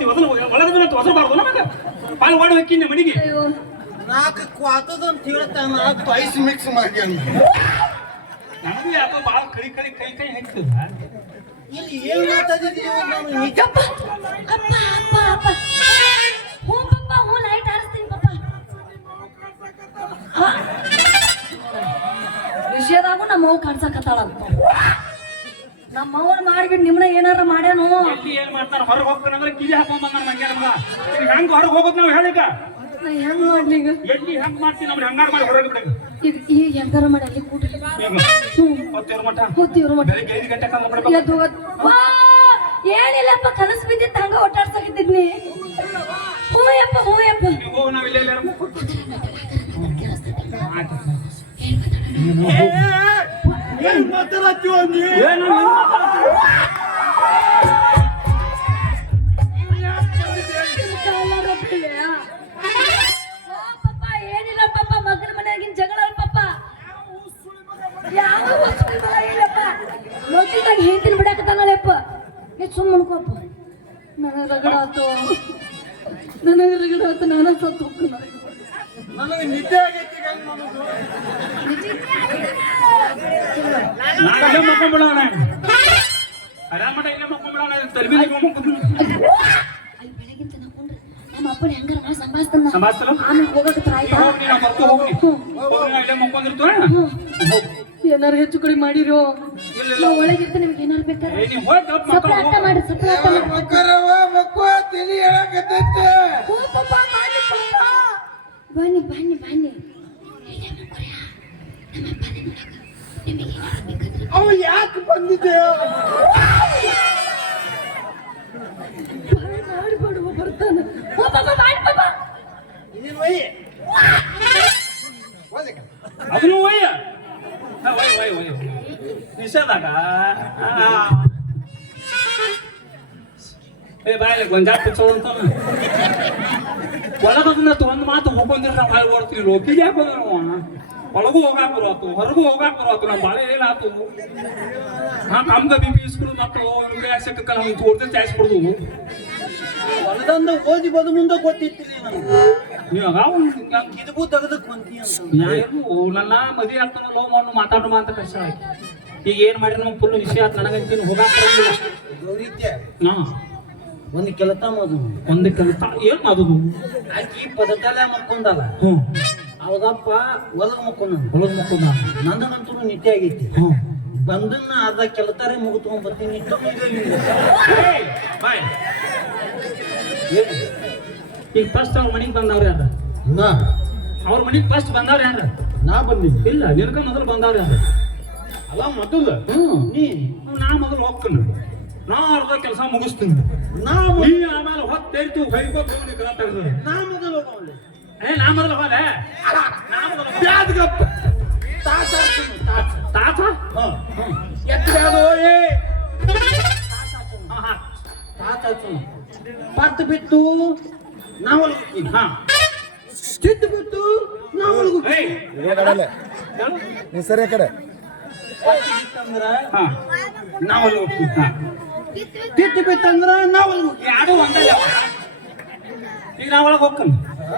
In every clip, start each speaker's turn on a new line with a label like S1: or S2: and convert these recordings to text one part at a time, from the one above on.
S1: ಒಳಗದ ಹೊಸಬಾರ್ದು ನಮಗೆ ಪಾಲ್ ಮಾಡಿ ಹಾಕಿನ ಮನಿಗೆ
S2: ನಾಲ್ಕು ಕ್ವಾತದ ಅಂತ ಹೇಳ್ತಾನ ಐಸ್ ಮಿಕ್ಸ್ ಮಾಡಿ
S1: ನನಗೂ ಯಾಕೋ ಭಾಳ ಕೈ ಹೆಚ್ಚದ
S2: ಇಲ್ಲಿ ಏನು ಮಾತಾಡಿದೀವಿ
S3: ಅಪ್ಪ ಅಪ್ಪ ಅಪ್ಪ ಅಪ್ಪ ಹ್ಞೂ ಪಪ್ಪ ಹ್ಞೂ ಲೈಟ್ ಹಾರಿಸ್ತೀನಿ ಪಪ್ಪ ವಿಷಯದಾಗೂ ನಮ್ಮ ಅವ್ವ ಕಾಣ್ಸಕತ್ತಾಳಂತ ನಮ್ಮ ಅವ್ವನ್ ಮಾಡಿಬಿಟ್ಟು ನಿಮ್ಮನ್ನ ಏನಾರ ಮಾಡ್ಯಾನು
S1: ಎಲ್ಲಿ ಏನ್ ಮಾಡ್ತಾರ ಹೊರಗೆ ಹೋಗ್ತಾನಂದ್ರೆ ಕಿವಿ ಹಾಕೊಂಡ್ ಬಂದ ಮಂಗ್ಯ ನಮ್ಗ ಹೆಂಗ್ ಹೊರಗೆ ಹೋಗೋದು ನಾವು ಹೇಳಿಕ
S3: ನಾ ಹೆಂಗ್ ಮಾಡ್ಲಿ ಈಗ
S1: ಎಲ್ಲಿ ಹೆಂಗ್ ಮಾಡ್ತೀವಿ ನಮ್ಗೆ ಹಂಗಾರ ಮಾಡಿ ಹೊರಗೆ
S3: ಈಗ ಹೆಂಗಾರ ಮಾಡಿ ಅಲ್ಲಿ ಕೂಡಿ
S1: ಹೊತ್ತಿವ್ರ ಮಠ
S3: ಹೋಗ್ತೀವ್ರ ಮಠ
S1: ಬೆಳಿಗ್ಗೆ 5 ಗಂಟೆ ಕಾಲ ಬಿಡ್ಬೇಕು
S3: ಎದ್ದು ಏನಿಲ್ಲಪ್ಪ ಕನಸು ಬಿದ್ದಿತ್ತು ಹಂಗ ಒಟ್ಟಾಡ್ಸಕತ್ತಿದ್ನಿ ಹ್ಞೂ ಯಪ್ಪ
S1: ನೀವು ನಾವ್ ಇಲ್ಲೇ ಎಲ್ಲಾರ
S2: ಏನ್ ಮಾತಾಡ್ತೀವ
S3: ಪಪ್ಪ ಏನಿಲ್ಲ ಪಪ್ಪ ಮಗನ ಮನೆಯಾಗಿನ ಜಗಳ ಪಪ್ಪ ಯಾವ ಇಲ್ಲಪ್ಪ ನೋಡ್ತಿದ್ದಾಗ ಹೇಳ್ತೀನಿ ಬಿಡಾಕತ್ತಾನಲ್ಲಪ್ಪ ಸುಮ್ಮನೆ ಅನ್ಕೋಪ್ಪ ನನಗೆ ರಗಡ ಆತು ನಾನು ಸತ್ತು ಹೋಗ್ತೀನಿ
S2: ನನಗೆ ನಿದ್ದೆ ಆಗೈತಿ
S1: ಇಲ್ಲೇ ಮಕ್ಕೊಂಡ್ಬಿಡೋಣ ಆರಾಮಟ ಇಲ್ಲೇ ಮಕ್ಕೊಂಡ್ಬಿಡೋಣ ತಲೆಬಿ
S3: ಅಲ್ಲಿ ಬೆಳಗಿನ ತನಕ ಕುಂಡ್ರೆ ನಮ್ಮ ಅಪ್ಪನ ಹೆಂಗಾರ ಮಾಡಿ ಸಂಭಾಳಿಸ್ತಾನ ಆಮೇಲೆ ಹೋಗಕ್ಕೆ ಆಯ್ತಾ
S1: ಇಲ್ಲೇ ಮಕ್ಕೊಂಡಿರ್ತು
S3: ಏನಾರು ಹೆಚ್ಚು ಕಡಿಮೆ ಮಾಡಿರೋ ಒಳಗಿರ್ತ ನಿಮ್ಗೆ ಏನಾರು ಬೇಕಾದ್ರೆ ಸಪ್ಲ ಅರ್ಥ ಮಾಡಿ ಬನ್ನಿ
S2: ಅವ ಯಾಕೆ ಬಂದಿದ್ದೆ
S3: ಮಾಡಿಬಿಡುವ ಬರ್ತಾನೆ
S1: ಅದನ್ನು ಒಯ್ಯ ನಿಷೇಧಾಗ ಏ ಬಾಯಲ್ಲಿ ಗೊಂಜಾಳ ಕುಚ್ಚೋಳು ಅಂತ ಒಳಗದನ್ನ ಒಂದು ಮಾತು ಹೋಗ್ಬಂದಿರ ನಾವು ಹಾಳು ಓಡ್ತೀವಿ ಲೋಕಿಗೆ ಯಾಕೆ ಒಳಗೂ ಹೋಗಾಕ್ ಬರುವಾತು ಹೊರಗೂ ಹೋಗಾಕ್ ಬರುವಾತು ನಮ್ಮ ಬಾಳೆ ಏನಾತು ಕಮ್ಗ ಬಿ ಪಿ ಇಸ್ಕೊಡು ಮತ್ತು ಇವ್ರಿಗೆ ಆಸಕ್ತ ನಾವು ತೋರ್ದ ಚಾಯಿಸ್ಕೊಡ್ದು
S2: ಹೊಲದಂದ ಓದಿ ಬದು ಮುಂದೆ ಗೊತ್ತಿತ್ತಿರಿ
S1: ನೀವು
S2: ಇದಕ್ಕೂ ತೆಗೆದಕ್ಕೆ ಬಂತಿ ಅಂತ
S1: ನನ್ನ ಮದುವೆ ಆಗ್ತಾನ ಲವ್ ಮಾಡು ಮಾತಾಡುವ ಅಂತ ಕಷ್ಟ ಆಯ್ತು ಈಗ ಏನ್ ಮಾಡಿರಿ ನಮ್ಮ ಫುಲ್ ವಿಷಯ ಆಯ್ತು ನನಗಂತೀನಿ ಹೋಗಾಕ್ ಬರಂಗಿಲ್ಲ
S2: ಗೌರಿತ್ಯ
S1: ನಾ
S2: ಒಂದು ಕೆಲಸ ಮಾಡು
S1: ಒಂದು ಕೆಲಸ ಏನ್ ಮಾಡೋದು
S2: ಆಕಿ ಪದತಲೆ ಮಕ್ಕೊಂದಲ್ಲ ಅವದಪ್ಪ ಹೊಲಗ ಮಕ್ಕೊಂದ ನಂದನಂತೂ ನಿತ್ಯ ಆಗೈತಿ ಬಂದನ್ನ ಅದ ಕೆಲತಾರೆ ಮುಗಿಸ್ಕೊಂಡ್ ಬರ್ತೀನಿ
S1: ಈಗ ಫಸ್ಟ್ ಅವ್ರ ಮನೆಗೆ ಬಂದವ್ರ ಯಾರ ಅವ್ರ ಮನೆಗೆ ಫಸ್ಟ್ ಬಂದವ್ರ ಯಾರ
S2: ನಾ ಬಂದಿದ್ದೆ
S1: ಇಲ್ಲ ನಿನಕ ಮೊದಲು ಬಂದವ್ರ ಯಾರ
S2: ಅಲ್ಲ ಮೊದಲು
S1: ನಾ ಮೊದಲು ಹೋಗ್ತೀನಿ ನಾ ಅರ್ಧ ಕೆಲಸ ಮುಗಿಸ್ತೀನಿ ನೀ ಆಮೇಲೆ ಹೊತ್ತೇರ್ತು ಕೈಗೋ ತೆಗೆದು
S2: ನಾ ಮೊದಲು ಹೋಗೋಣ
S1: ನಾ ಮೊದಲು ಹೋದೆ ತಾತ
S2: ಪತ್ತು ಬಿತ್ತು ನಾವು ಚಿತ್ತು ಬಿತ್ತು ನಾವು
S4: ಸರಿ ಕಡೆ
S2: ಬಿತ್ತಂದ್ರ ನಾವು ತಿತ್ತು ಬಿತ್ತಂದ್ರ ನಾವು
S1: ಯಾರು ಒಂದಲ್ಲ ಈಗ ನಾ ಒಳಗೆ ಹೋಗ್ತೀನಿ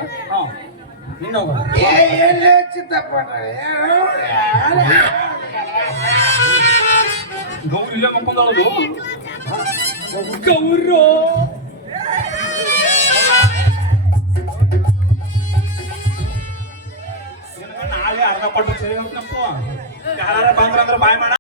S1: ಗೌರಿ ಇಲ್ಲೇ ಮಕ್ಕೊಂದಳದು ಗೌರು ನಾಳೆ ಅರ್ಧ ಕೊಟ್ಟು ಸರಿ ಹೋಗ್ತಪ್ಪ ಯಾರು ಬಂದ್ರಂದ್ರೆ ಬಾಯ್ ಮಾಡ